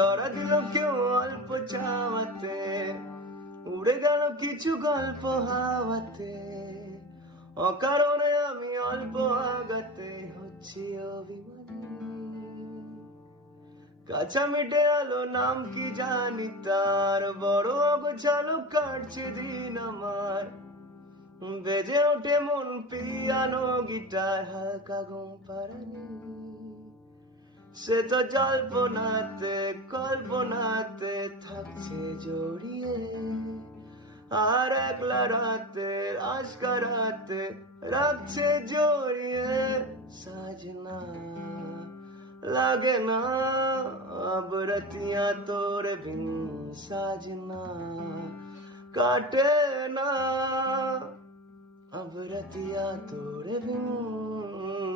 ধরা দিল কেউ অল্প চাওয়াতে, উড়ে গেল কিছু গল্প হাওয়াতে, অকারণে আমি অল্প আগাতে হচ্ছি অভিমানী। কাঁচা মিটে আলো নাম কি জানি তার, বড় অগোছালো কাটছে দিন আমার, বেজে ওঠে মন পিয়ানো গিটার, হালকা ঘুম পাড়ানি। সে তো জল্পনাতে কল্পনাতে থাকছে জড়িয়ে, আর একলা রাতে আজকারাতে রাখছে জড়িয়ে। সাজনা লাগে না अब रतियां तोरे बिन, साजना काटे ना अब रतियां तोरे बिन।